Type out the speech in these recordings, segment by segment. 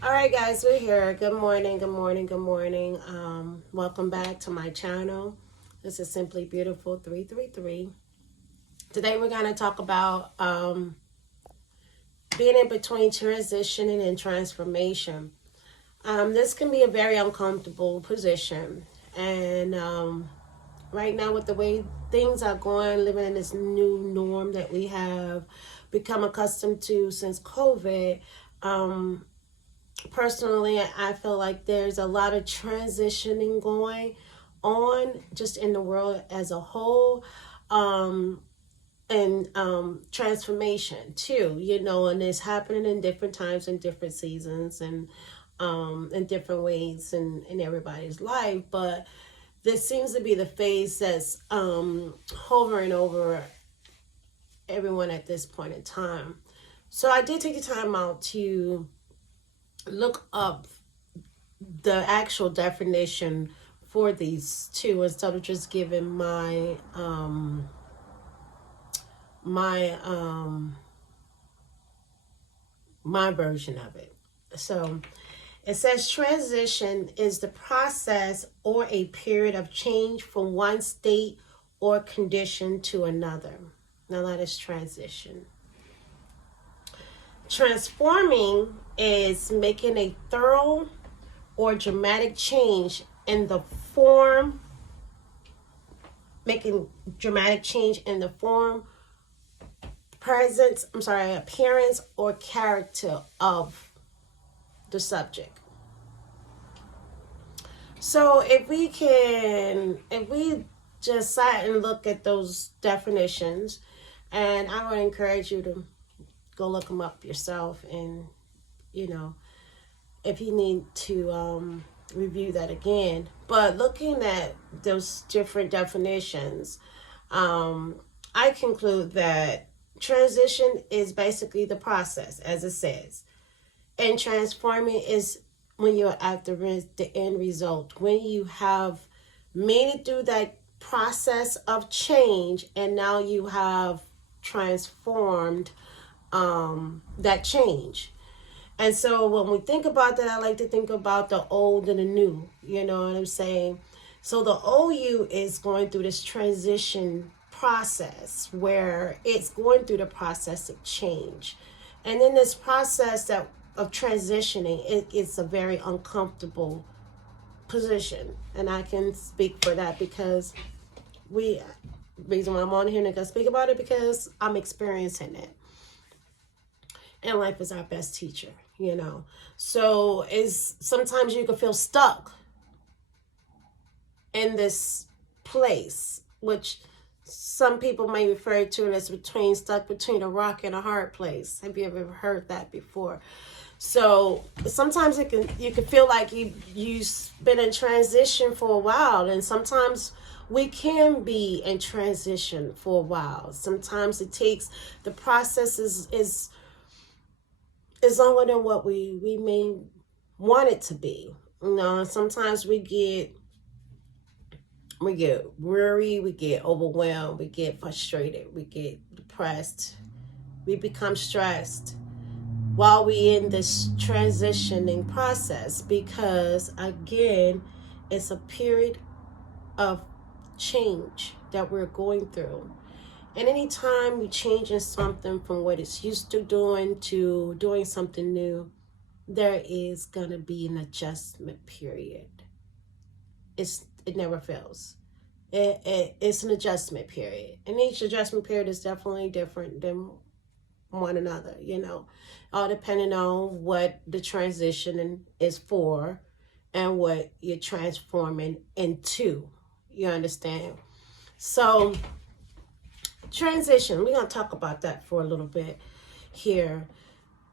All right, guys, we're here. Good morning, good morning, good morning. Welcome back to my channel. This is Simply Beautiful 333. Today, we're going to talk about being in between transitioning and transformation. This can be a very uncomfortable position. And right now, with the way things are going, living in this new norm that we have become accustomed to since COVID, personally, I feel like there's a lot of transitioning going on just in the world as a whole. And transformation too, and it's happening in different times and different seasons and in different ways in everybody's life. But this seems to be the phase that's hovering over everyone at this point in time. So I did take the time out to look up the actual definition for these two instead of just giving my my version of it. So it says transition is the process or a period of change from one state or condition to another. Now that is transition. Transforming is making a thorough or dramatic change in the form, making dramatic change in the form, appearance or character of the subject. So if we just sat and look at those definitions, and I would encourage you to go look them up yourself, and if you need to review that again. But looking at those different definitions, I conclude that transition is basically the process, as it says, and transforming is when you're at the end result, when you have made it through that process of change, and now you have transformed that change. And so when we think about that, I like to think about the old and the new. You know what I'm saying? So the old you is going through this transition process where it's going through the process of change. And in this process of transitioning, it's a very uncomfortable position. And I can speak for that because reason why I'm on here and I can speak about it because I'm experiencing it. And life is our best teacher. So is sometimes you can feel stuck in this place, which some people may refer to it as stuck between a rock and a hard place. Have you ever heard that before? So sometimes you can feel like you've been in transition for a while, and sometimes we can be in transition for a while. Sometimes it takes the process is longer than what we may want it to be. Sometimes we get worried, we get overwhelmed, we get frustrated, we get depressed, we become stressed while we in this transitioning process, because again, it's a period of change that we're going through. And anytime you're changing something from what it's used to doing to doing something new, there is going to be an adjustment period. It never fails. It's an adjustment period. And each adjustment period is definitely different than one another, all depending on what the transition is for and what you're transforming into. You understand? So transition, we're going to talk about that for a little bit here.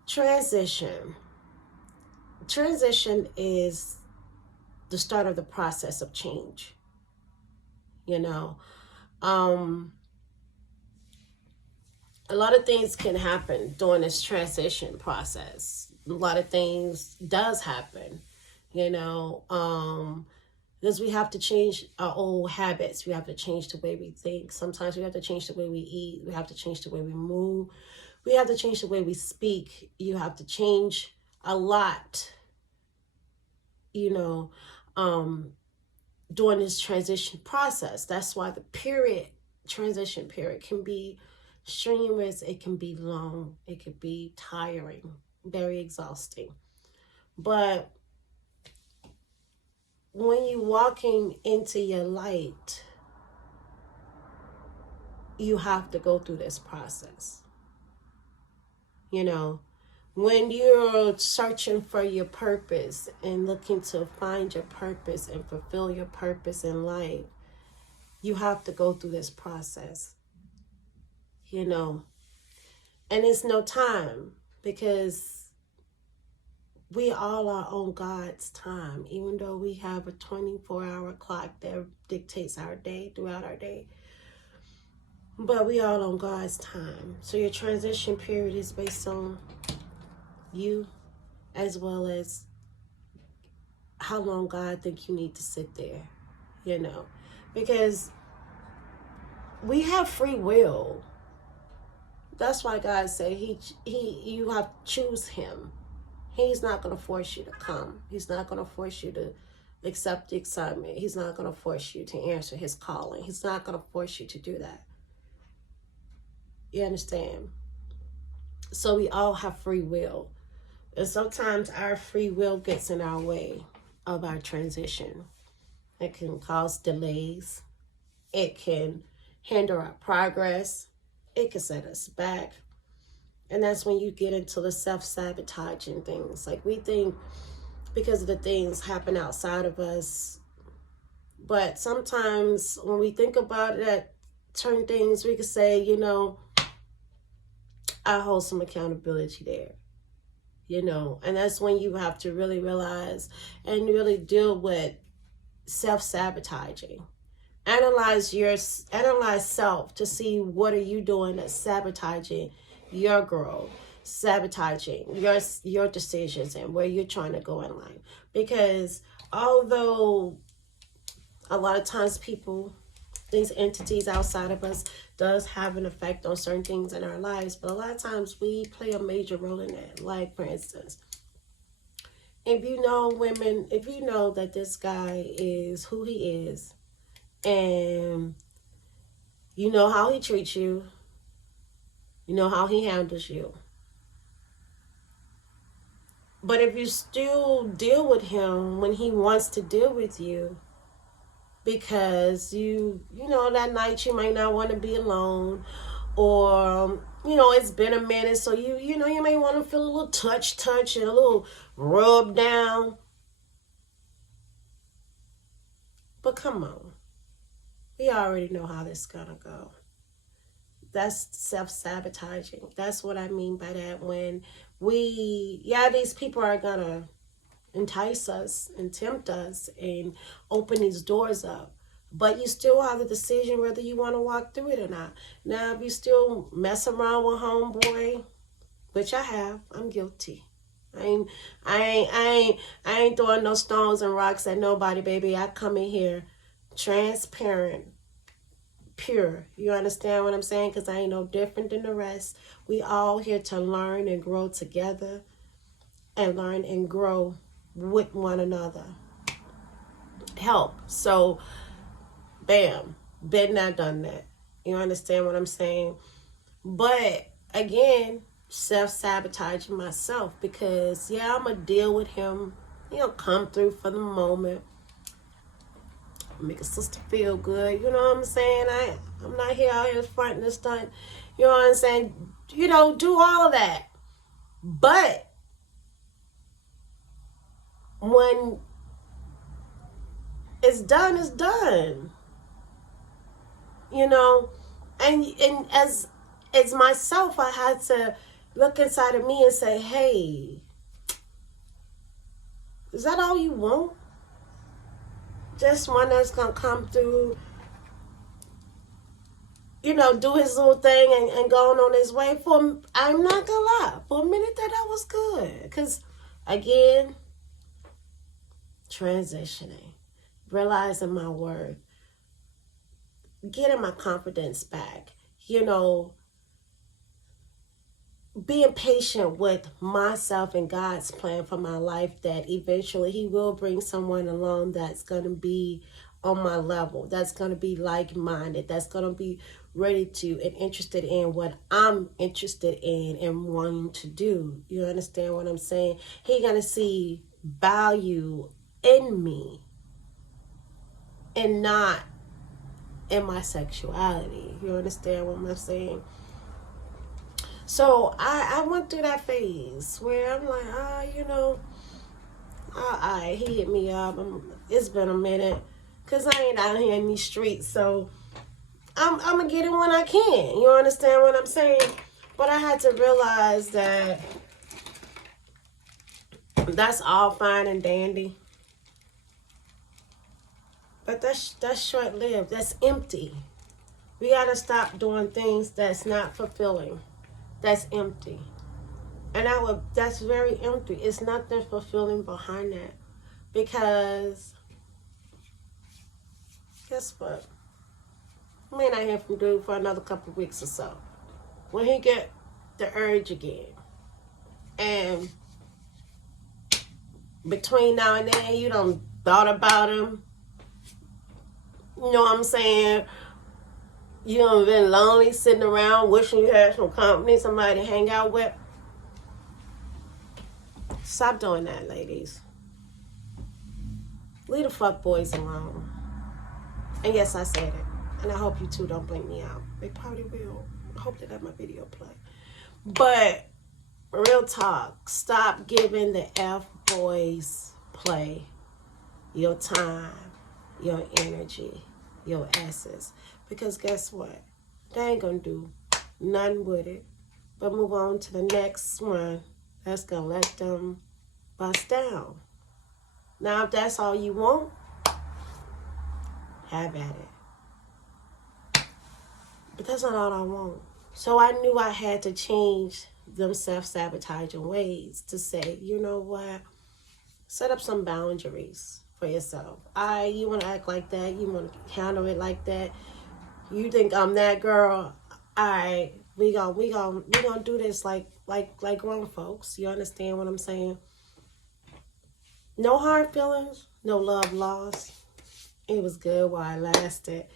Transition is the start of the process of change. A lot of things can happen during this transition process. A lot of things does happen, because we have to change our old habits. We have to change the way we think. Sometimes we have to change the way we eat. We have to change the way we move. We have to change the way we speak. You have to change a lot you know, during this transition process. That's why the transition period can be strenuous, it can be long, it could be tiring, very exhausting. But when you're walking into your light, you have to go through this process. You know, when you're searching for your purpose and looking to find your purpose and fulfill your purpose in life, you have to go through this process, you know. And it's no time, because we all are on God's time, even though we have a 24-hour clock that dictates our day throughout our day. But we all on God's time. So your transition period is based on you, as well as how long God think you need to sit there, you know. Because we have free will. That's why God said you have to choose him. He's not going to force you to come. He's not going to force you to accept the assignment. He's not going to force you to answer his calling. He's not going to force you to do that. You understand? So we all have free will. And sometimes our free will gets in our way of our transition. It can cause delays. It can hinder our progress. It can set us back. And that's when you get into the self-sabotaging things. Like, we think because of the things happen outside of us. But sometimes when we think about it, at certain things, we could say, you know, I hold some accountability there. You know, and that's when you have to really realize and really deal with self-sabotaging. Analyze self to see what are you doing that's sabotaging your growth, sabotaging your decisions and where you're trying to go in life. Because although a lot of times these entities outside of us does have an effect on certain things in our lives, but a lot of times we play a major role in that. Like, for instance, if you know that this guy is who he is, and you know how he treats you, you know how he handles you, but if you still deal with him when he wants to deal with you, because you know that night you might not want to be alone, or you know it's been a minute, so you know you may want to feel a little touch and a little rub down. But come on, we already know how this is gonna go. That's self-sabotaging. That's what I mean by that. When these people are gonna entice us and tempt us and open these doors up, but you still have the decision whether you want to walk through it or not. Now, if you still mess around with homeboy, which I have, I'm guilty. I ain't throwing no stones and rocks at nobody, baby. I come in here transparent, pure. You understand what I'm saying? Because I ain't no different than the rest. We all here to learn and grow together, and learn and grow with one another. Help. So, bam, been not done that. You understand what I'm saying? But again, self-sabotaging myself, because I'm gonna deal with him. He'll come through for the moment, make a sister feel good. You know what I'm saying? I'm not here out here fronting and stunt. You know what I'm saying? You know, do all of that. But when it's done, it's done. You know, and as myself, I had to look inside of me and say, hey, is that all you want? Just one that's gonna come through, you know, do his little thing and go on his way. I'm not gonna lie, for a minute that was good. Because again, transitioning, realizing my worth, getting my confidence back, you know, being patient with myself and God's plan for my life, that eventually he will bring someone along that's going to be on my level, that's going to be like-minded, that's going to be ready to and interested in what I'm interested in and wanting to do. You understand what I'm saying? He going to see value in me and not in my sexuality. You understand what I'm saying? So I went through that phase where I'm like, he hit me up. It's been a minute because I ain't out here in these streets. So I'm going to get it when I can. You understand what I'm saying? But I had to realize that that's all fine and dandy. But that's short-lived. That's empty. We got to stop doing things that's not fulfilling. That's empty. And that's very empty. It's nothing fulfilling behind that. Because guess what? I may not hear from dude for another couple of weeks or so. When he get the urge again. And between now and then, you done thought about him. You know what I'm saying? You done been lonely, sitting around, wishing you had some company, somebody to hang out with. Stop doing that, ladies. Leave the fuck boys alone. And yes, I said it. And I hope you two don't blink me out. They probably will. I hope they let my video play. But real talk, stop giving the F-boys play your time, your energy, your essence. Because guess what? They ain't gonna do nothing with it. But move on to the next one that's gonna let them bust down. Now, if that's all you want, have at it. But that's not all I want. So I knew I had to change them self-sabotaging ways to say, you know what? Set up some boundaries for yourself. You want to act like that. You want to handle it like that. You think I'm that girl. All right, we gonna do this like grown folks. You understand what I'm saying? No hard feelings, no love lost. It was good while it lasted.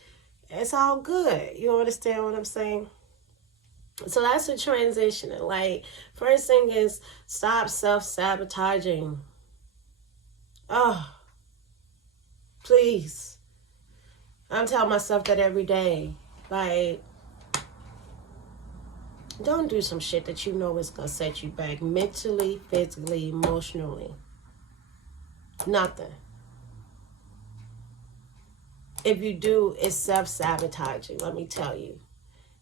It's all good. You understand what I'm saying? So that's a transition. Like, first thing is stop self-sabotaging. Oh, please. I'm telling myself that every day. Like, don't do some shit that you know is going to set you back mentally, physically, emotionally. Nothing. If you do, it's self-sabotaging, let me tell you.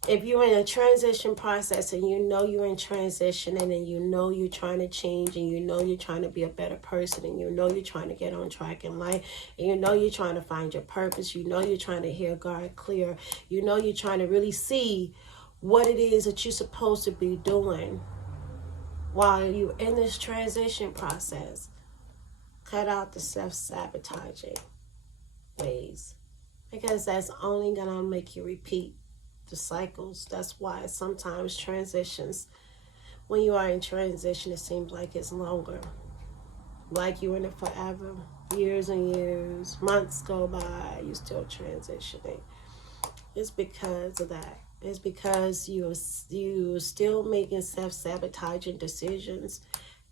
If you're in a transition process and you know you're in transition and then you know you're trying to change and you know you're trying to be a better person and you know you're trying to get on track in life and you know you're trying to find your purpose, you know you're trying to hear God clear, you know you're trying to really see what it is that you're supposed to be doing while you're in this transition process, cut out the self-sabotaging ways. Because that's only going to make you repeat the cycles. That's why sometimes transitions, when you are in transition, it seems like it's longer. Like you're in it forever. Years and years. Months go by. You're still transitioning. It's because of that. It's because you're still making self-sabotaging decisions.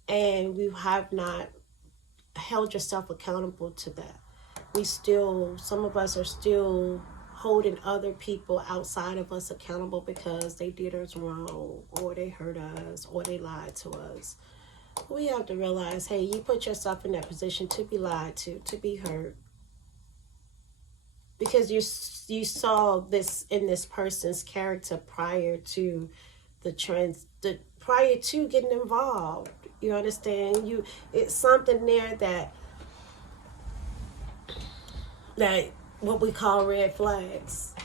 And you have not held yourself accountable to that. Some of us are still holding other people outside of us accountable because they did us wrong or they hurt us or they lied to us. We have to realize, hey, you put yourself in that position to be lied to be hurt. Because you saw this in this person's character prior to prior to getting involved. You understand? It's something there that what we call red flags.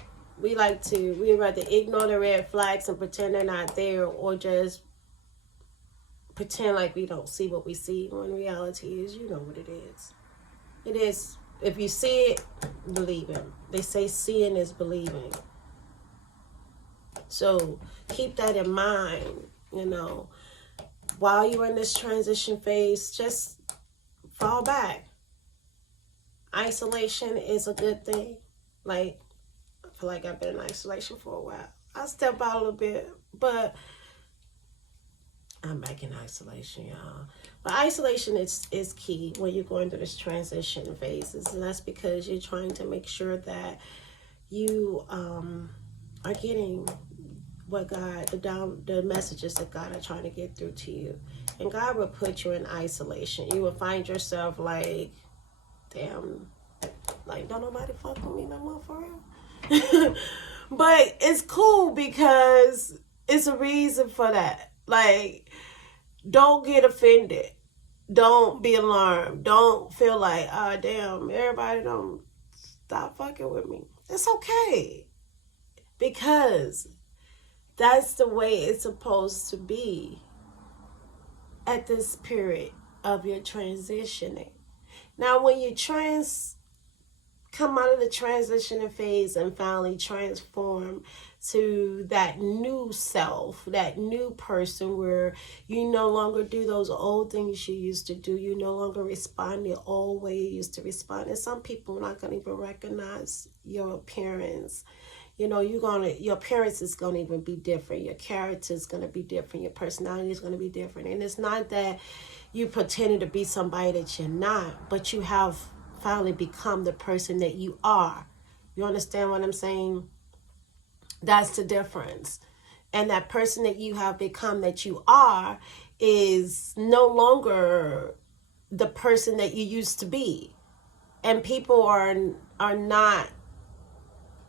We rather ignore the red flags and pretend they're not there, or just pretend like we don't see what we see, when reality is, you know what it is. It is. If you see it, believe it. They say seeing is believing. So keep that in mind You know, while you're in this transition phase, just fall back. Isolation is a good thing. Like, I feel like I've been in isolation for a while. I step out a little bit, but I'm back in isolation, y'all. But isolation is key when you're going through this transition phases, and that's because you're trying to make sure that you are getting what God, the messages that God are trying to get through to you. And God will put you in isolation. You will find yourself like, damn, like, don't nobody fuck with me no more, for real. But it's cool because it's a reason for that. Like, don't get offended. Don't be alarmed. Don't feel like, oh, damn, everybody don't stop fucking with me. It's okay. Because that's the way it's supposed to be at this period of your transitioning. Now, when you come out of the transitioning phase and finally transform to that new self, that new person, where you no longer do those old things you used to do. You no longer respond the old way you used to respond. And some people are not going to even recognize your appearance. You know, your appearance is going to even be different. Your character is going to be different. Your personality is going to be different. And it's not that you pretending to be somebody that you're not, but you have finally become the person that you are. You understand what I'm saying? That's the difference. And that person that you have become, that you are, is no longer the person that you used to be. And people are not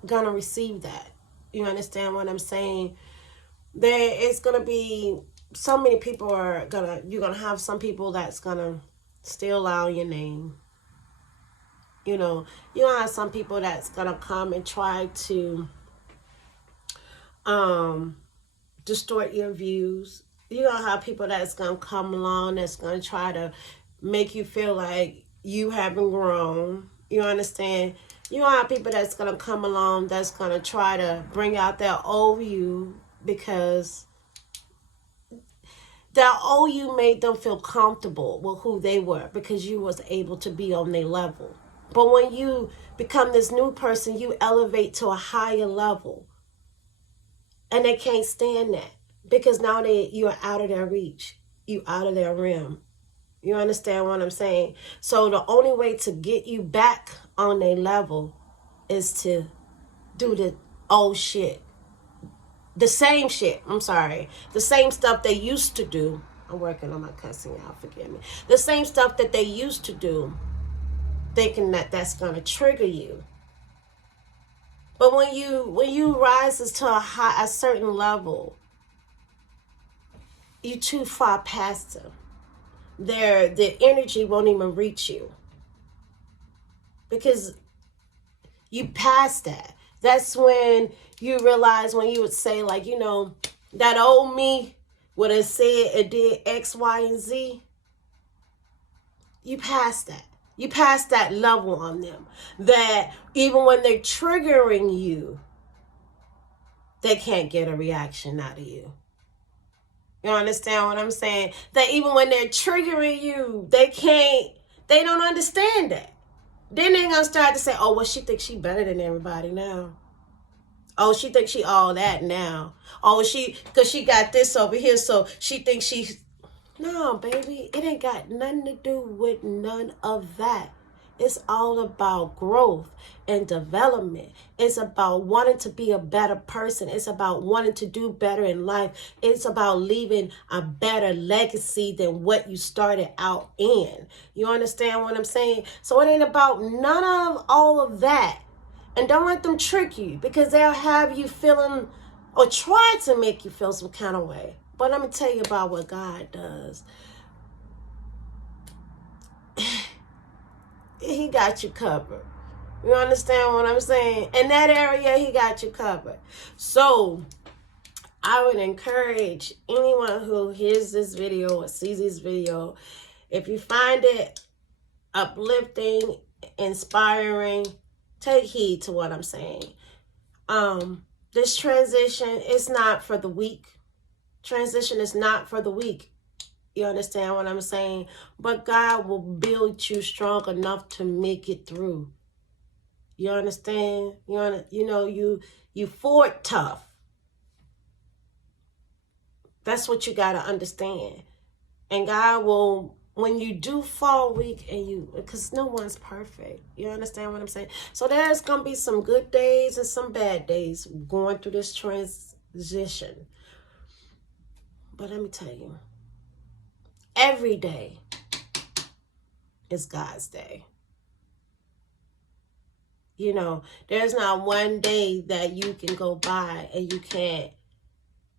gonna receive that. You understand what I'm saying? There is gonna be so many people you're gonna have some people that's gonna steal out your name. You know, you have some people that's gonna come and try to distort your views. You're gonna have people that's gonna come along that's gonna try to make you feel like you haven't grown. You understand? You have people that's gonna come along that's gonna try to bring out that old you, because that old you made them feel comfortable with who they were because you was able to be on their level. But when you become this new person, you elevate to a higher level. And they can't stand that because now you're out of their reach. You out of their realm. You understand what I'm saying? So the only way to get you back on their level is to do the old shit. The same shit. I'm sorry. The same stuff they used to do. I'm working on my cussing, y'all. Forgive me. The same stuff that they used to do, thinking that that's going to trigger you. But when you rises to a certain level, you too far past them. The energy won't even reach you because you passed that. That's when you realize, when you would say, like, you know, that old me would have said it did X, Y, and Z. You passed that. You passed that level on them. That even when they're triggering you, they can't get a reaction out of you. You understand what I'm saying? That even when they're triggering you, they don't understand that. Then they're going to start to say, oh, well, she thinks she better than everybody now. Oh, she thinks she all that now. Oh, because she got this over here, so she thinks she's... No, baby, it ain't got nothing to do with none of that. It's all about growth and development. It's about wanting to be a better person. It's about wanting to do better in life. It's about leaving a better legacy than what you started out in. You understand what I'm saying? So it ain't about none of all of that. And don't let them trick you, because they'll have you feeling, or try to make you feel some kind of way. But let me tell you about what God does. He got you covered. You understand what I'm saying? In that area, he got you covered. So I would encourage anyone who hears this video or sees this video, if you find it uplifting, inspiring, take heed to what I'm saying. This transition is not for the weak. Transition is not for the weak. You understand what I'm saying? But God will build you strong enough to make it through. You understand? You fought tough. That's what you got to understand. And God will, when you do fall weak, because no one's perfect. You understand what I'm saying? So there's going to be some good days and some bad days going through this transition. But let me tell you, every day is God's day. There's not one day that you can go by and you can't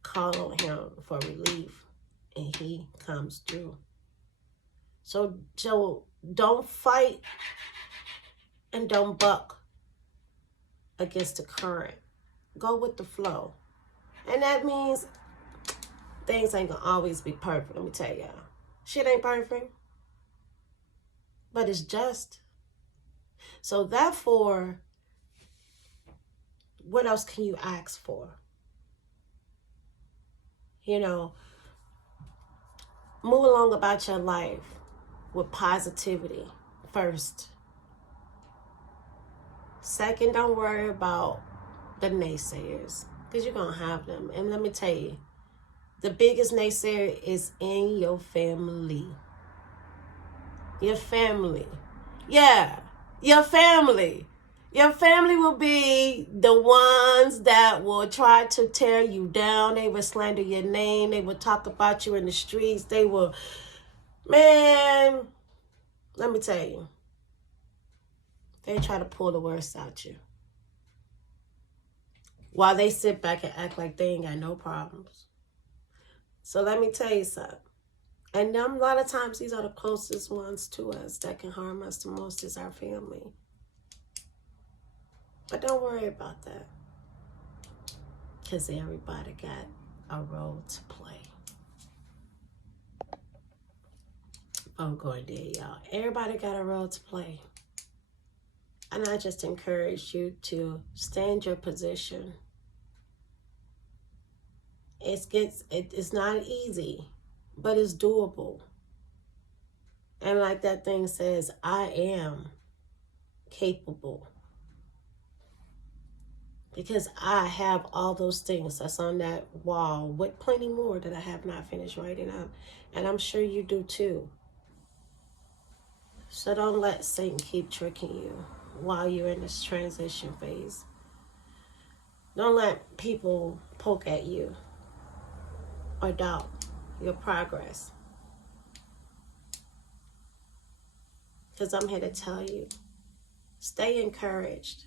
call on him for relief, and he comes through. So don't fight and don't buck against the current. Go with the flow. And that means things ain't gonna always be perfect. Let me tell y'all. Shit ain't perfect. But it's just. So therefore, what else can you ask for? Move along about your life with positivity first. Second, don't worry about the naysayers, because you're going to have them. And let me tell you, the biggest naysayer is in your family. Your family. Yeah, your family. Your family will be the ones that will try to tear you down. They will slander your name. They will talk about you in the streets. They will, man, let me tell you, they try to pull the worst out you, while they sit back and act like they ain't got no problems. So let me tell you something. And a lot of times these are the closest ones to us that can harm us the most, is our family. But don't worry about that, because everybody got a role to play. I'm going there, y'all. Everybody got a role to play. And I just encourage you to stand your position. It's not easy, but it's doable. And like that thing says, I am capable. Because I have all those things that's on that wall, with plenty more that I have not finished writing up. And I'm sure you do too. So don't let Satan keep tricking you while you're in this transition phase. Don't let people poke at you or doubt your progress. Because I'm here to tell you, stay encouraged.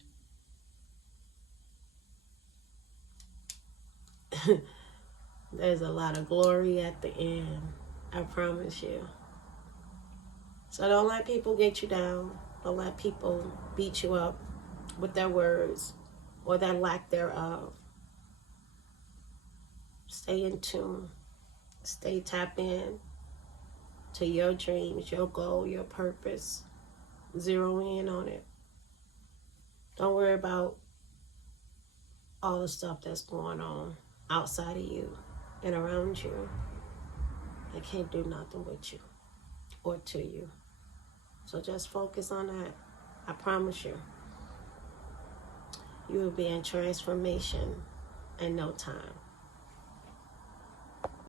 There's a lot of glory at the end, I promise you. So don't let people get you down. Don't let people beat you up with their words or their lack thereof. Stay in tune. Stay tapped in to your dreams, your goal, your purpose. Zero in on it. Don't worry about all the stuff that's going on outside of you and around you. They can't do nothing with you or to you. So just focus on that. I promise you, you will be in transformation in no time.